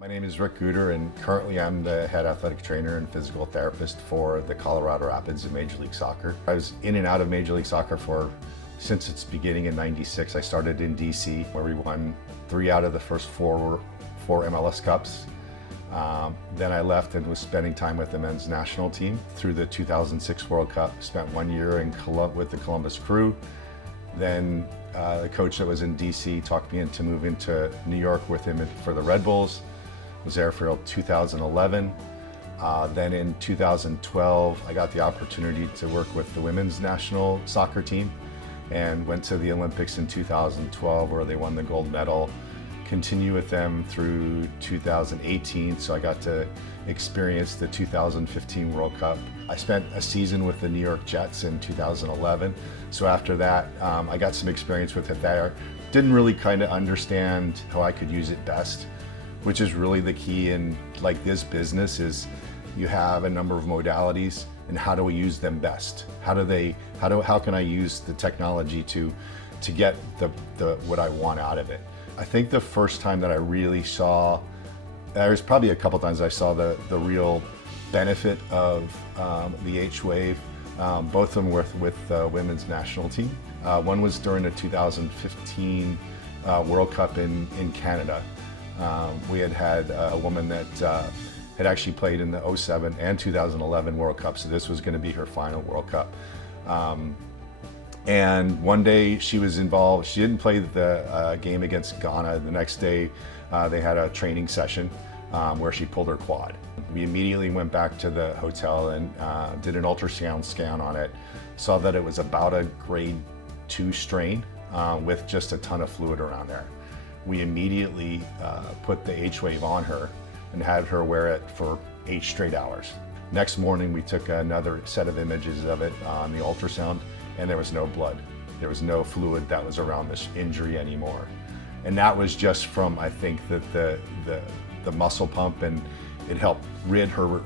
My name is Rick Guder, and currently I'm the head athletic trainer and physical therapist for the Colorado Rapids in Major League Soccer. I was in and out of Major League Soccer since its beginning in '96. I started in DC, where we won 3 out of the first four MLS Cups. Then I left and was spending time with the men's national team through the 2006 World Cup. Spent 1 year with the Columbus Crew. Then the coach that was in DC talked me into moving to New York with him for the Red Bulls. Was there for 2011. Then in 2012, I got the opportunity to work with the women's national soccer team and went to the Olympics in 2012 where they won the gold medal. Continue with them through 2018, so I got to experience the 2015 World Cup. I spent a season with the New York Jets in 2011, so after that I got some experience with it there. Didn't really kind of understand how I could use it best, which is really the key in like this business is you have a number of modalities and how do we use them best? How can I use the technology to get what I want out of it? I think the first time that I really saw, there was probably a couple times I saw the real benefit of the H-Wave, both of them with the women's national team. One was during the 2015 World Cup in Canada. We had a woman that had actually played in the '07 and 2011 World Cup, so this was going to be her final World Cup. And one day she was involved, she didn't play the game against Ghana. The next day they had a training session where she pulled her quad. We immediately went back to the hotel and did an ultrasound scan on it, saw that it was about a grade 2 strain with just a ton of fluid around there. We immediately put the H-Wave on her and had her wear it for 8 straight hours. Next morning we took another set of images of it on the ultrasound, and there was no blood. There was no fluid that was around this injury anymore. And that was just from, I think, that the muscle pump, and it helped rid her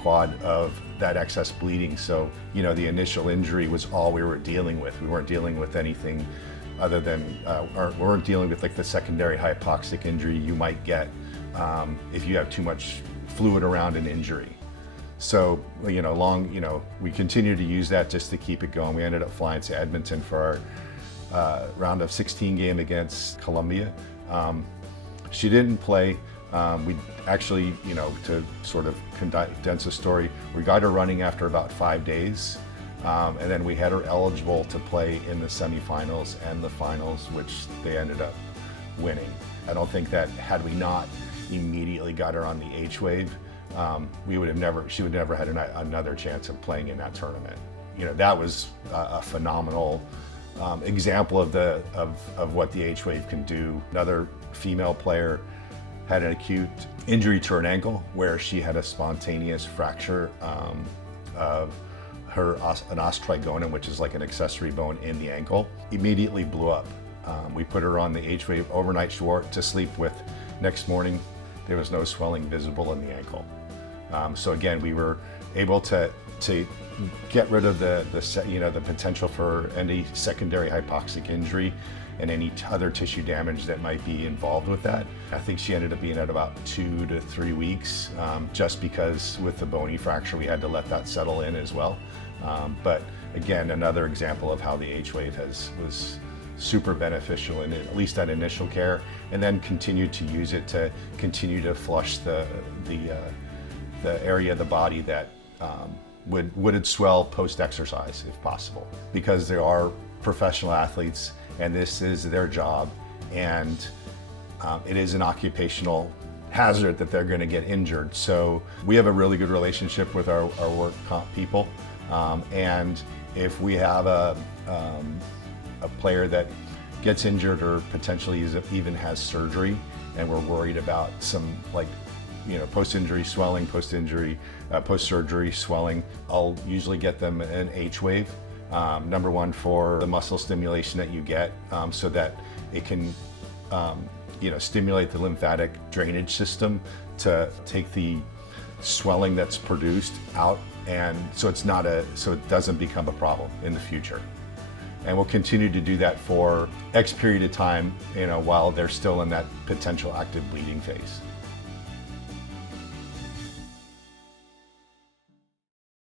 quad of that excess bleeding. So, you know, the initial injury was all we were dealing with. We weren't dealing with anything other than, we weren't dealing with like the secondary hypoxic injury you might get if you have too much fluid around an injury. So, you know, we continued to use that just to keep it going. We ended up flying to Edmonton for our round of 16 game against Colombia. She didn't play. We actually, you know, to sort of condense the story, we got her running after about 5 days. And then we had her eligible to play in the semifinals and the finals, which they ended up winning. I don't think that had we not immediately got her on the H-Wave, she would never had another chance of playing in that tournament. You know, that was a phenomenal example of what the H-Wave can do. Another female player had an acute injury to her ankle where she had a spontaneous fracture of an os trigonum, which is like an accessory bone in the ankle. Immediately blew up. We put her on the H-Wave overnight. She wore it to sleep with. Next morning, there was no swelling visible in the ankle. So again, we were able to get rid of the potential for any secondary hypoxic injury and any other tissue damage that might be involved with that. I think she ended up being at about 2 to 3 weeks, just because with the bony fracture, we had to let that settle in as well. But again, another example of how the H-Wave was super beneficial in at least that initial care, and then continued to use it to continue to flush the area of the body that would swell post-exercise if possible. Because there are professional athletes and this is their job, and it is an occupational hazard that they're going to get injured. So we have a really good relationship with our work comp people, and if we have a player that gets injured or potentially even has surgery, and we're worried about some post-injury swelling, post-surgery swelling, I'll usually get them an H-Wave. Number one, for the muscle stimulation that you get, so that it can stimulate the lymphatic drainage system to take the swelling that's produced out, and so it doesn't become a problem in the future. and we'll continue to do that for X period of time, while they're still in that potential active bleeding phase.